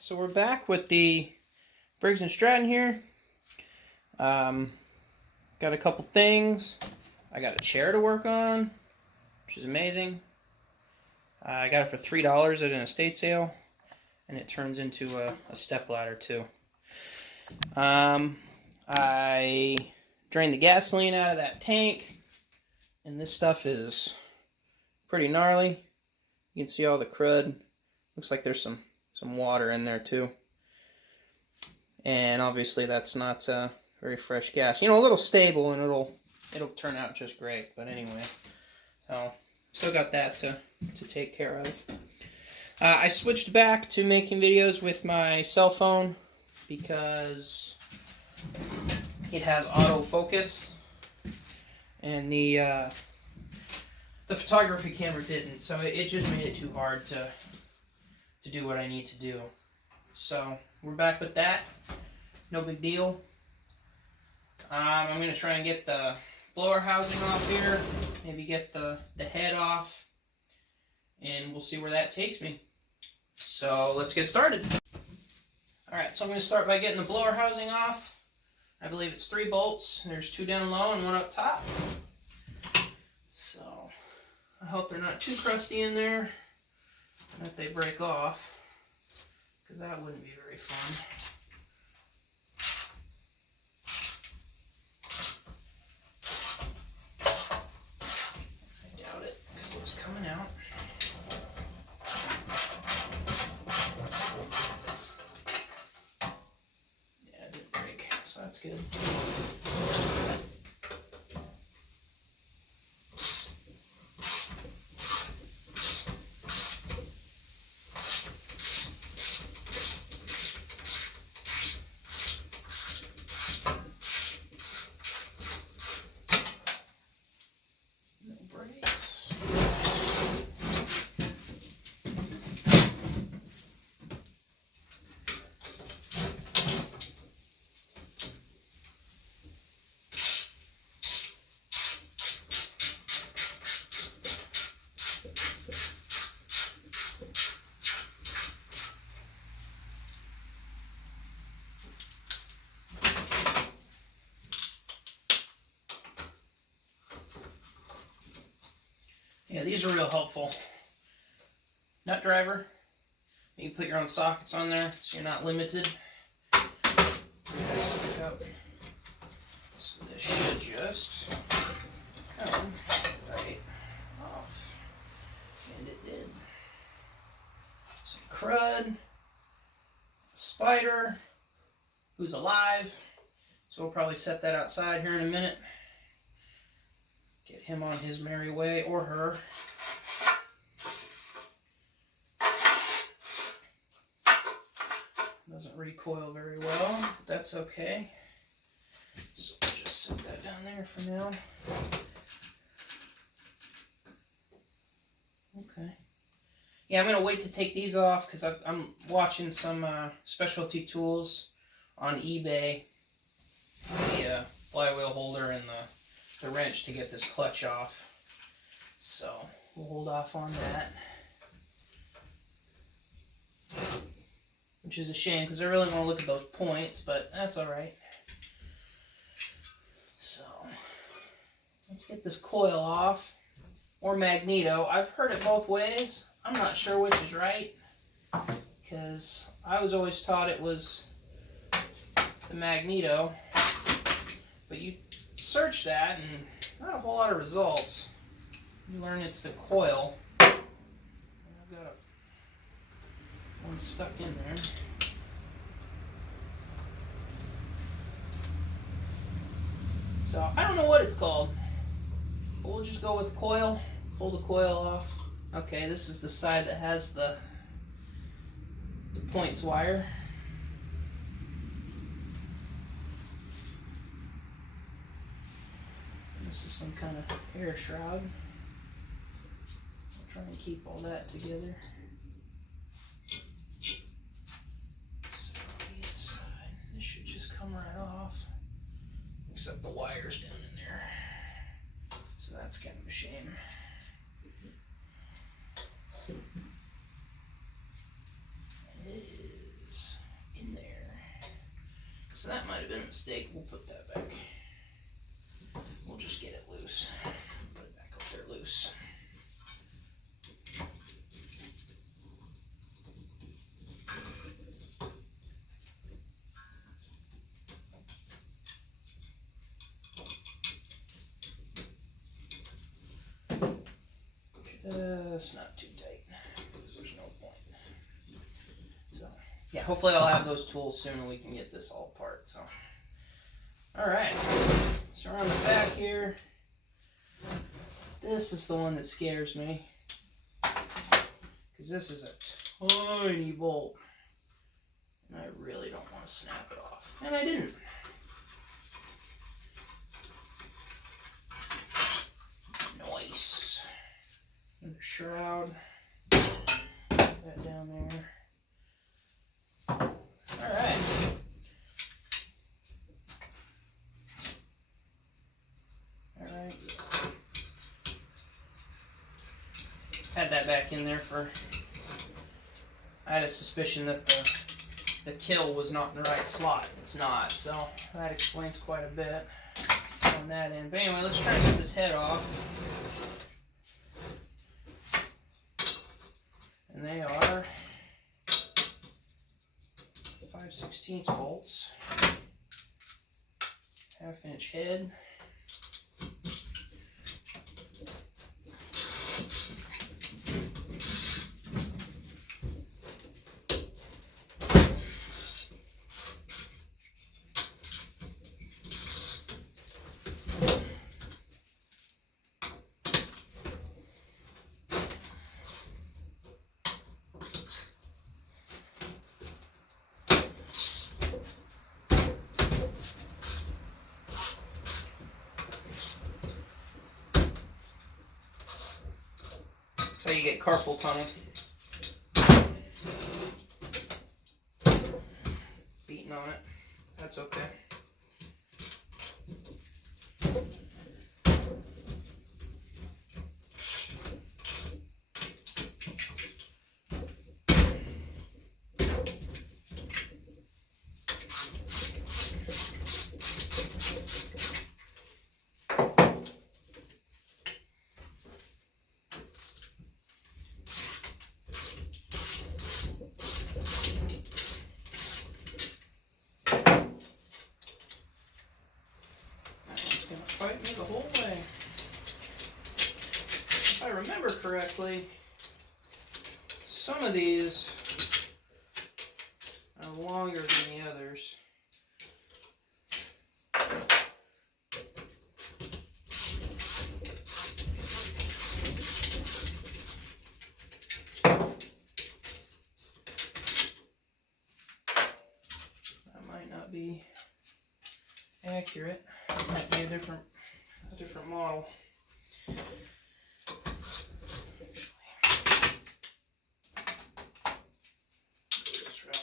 So we're back with the Briggs and Stratton here. Got a couple things. I got a chair to work on, which is amazing. I got it for $3 at an estate sale, and it turns into a step ladder too. I drained the gasoline out of that tank, and this stuff is pretty gnarly. You can see all the crud. Looks like there's some water in there too. And obviously that's not very fresh gas. You know, a little stable, and it'll turn out just great. But anyway, so still got that to take care of. I switched back to making videos with my cell phone because it has autofocus, and the photography camera didn't. So it just made it too hard to do what I need to do. So we're back with that. No big deal. I'm going to try and get the blower housing off here. Maybe get the head off. And we'll see where that takes me. So let's get started. Alright, so I'm going to start by getting the blower housing off. I believe it's 3 bolts. There's 2 down low and 1 up top. So I hope they're not too crusty in there, that they break off, because that wouldn't be very fun. I doubt it, because it's coming out. Yeah, it didn't break, so that's good. Yeah, these are real helpful. Nut driver. You can put your own sockets on there, so you're not limited. So this should just come right off. And it did. Some crud. Spider, who's alive. So we'll probably set that outside here in a minute. Get him on his merry way, or her. Doesn't recoil very well, but that's okay. So we'll just set that down there for now. Okay. Yeah, I'm going to wait to take these off because I'm watching some specialty tools on eBay. The flywheel holder and the wrench to get this clutch off. So we'll hold off on that. Which is a shame because I really want to look at those points, but that's alright. So let's get this coil off. Or magneto. I've heard it both ways. I'm not sure which is right, because I was always taught it was the magneto. But you search that and not a whole lot of results. You learn it's the coil. And I've got one stuck in there. So I don't know what it's called, but we'll just go with coil. Pull the coil off. Okay, this is the side that has the points wire. This is some kind of air shroud. I'll try and keep all that together. So these aside, this should just come right off. Except the wire's down in there. So that's kind of a shame. It is been a mistake. We'll put that back. We'll just get it loose. Put it back up there loose. Just not too tight, because there's no point. So, yeah, hopefully I'll have those tools soon and we can get this all apart. So, alright, so around the back here, this is the one that scares me, because this is a tiny bolt, and I really don't want to snap it off, and I didn't. Nice. Another shroud, that down there. Alright. Alright. Had that back in there for, I had a suspicion that the kill was not in the right slot. It's not, so that explains quite a bit on that end. But anyway, let's try and get this head off. And they are 5/16 bolts, 1/2-inch head. That's how you get carpal tunnel. Beating on it. That's okay. Fight me the whole way. If I remember correctly, some of these are longer than the others. That might not be accurate. It might be a different model. This route.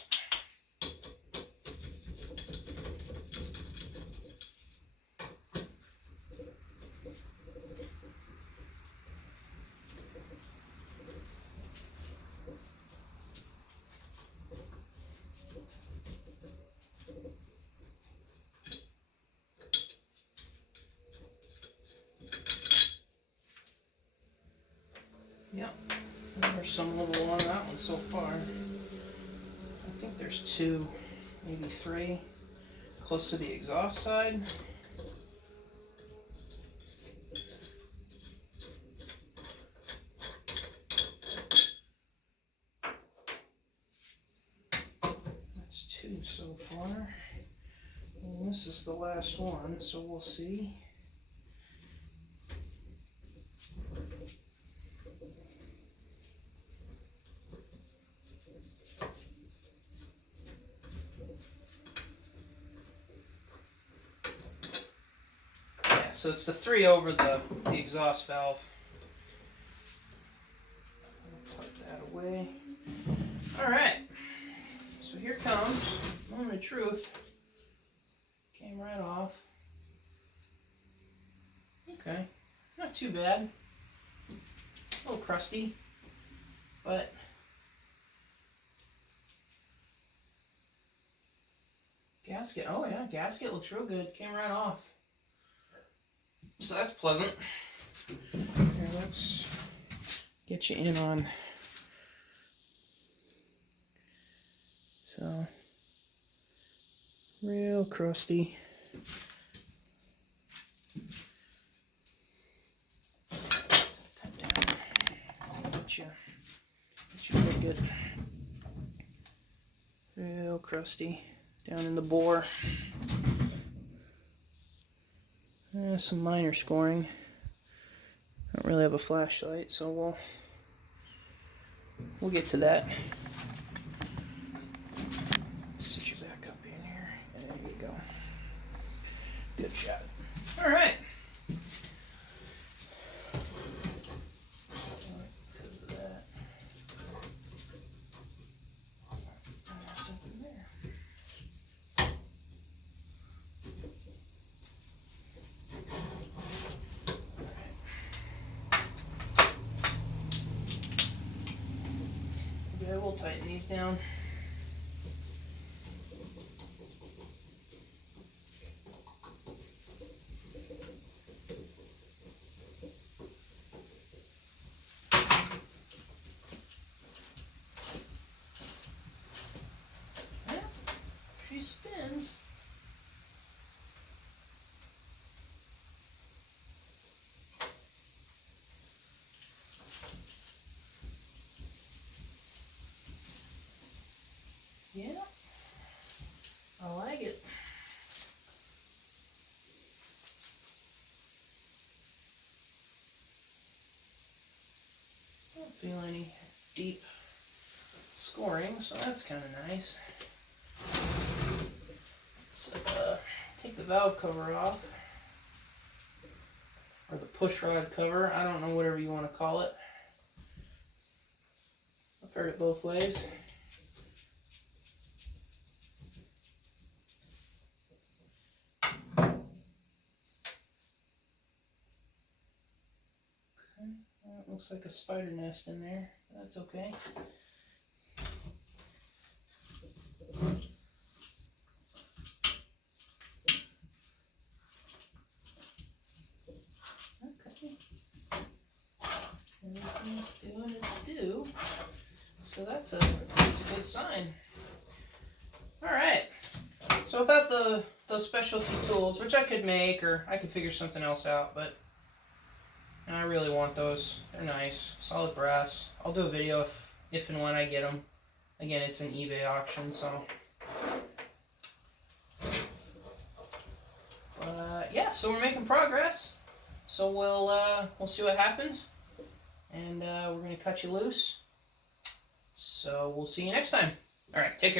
Yep, there's some level on that one so far. I think there's 2, maybe 3, close to the exhaust side. That's 2 so far. And this is the last one, so we'll see. So it's the 3 over the exhaust valve. I'll put that away. Alright, so here comes moment of truth. Came right off. Okay, not too bad. A little crusty, but Gasket. Oh yeah, gasket looks real good. Came right off. So that's pleasant. Here, let's get you in on. So, real crusty. Set that down. Get you real good. Real crusty. Down in the bore. Some minor scoring. I don't really have a flashlight, so we'll get to that. Sit you back up in here. There you go. Good shot. All right. Because of that. Something there. Yeah, we'll tighten these down. Yeah, she spins. Yeah, I like it. I don't feel any deep scoring, so that's kind of nice. Let's take the valve cover off, or the push rod cover. I don't know, whatever you want to call it. I've heard it both ways. Okay. Well, it looks like a spider nest in there. That's okay. Okay. Everything's doing its due. So that's a good sign. All right. So without those specialty tools, which I could make or I could figure something else out, but I really want those. They're nice, solid brass. I'll do a video if and when I get them. Again, it's an eBay auction, so. Yeah, so we're making progress. So we'll see what happens, and we're gonna cut you loose. So we'll see you next time. All right, take care.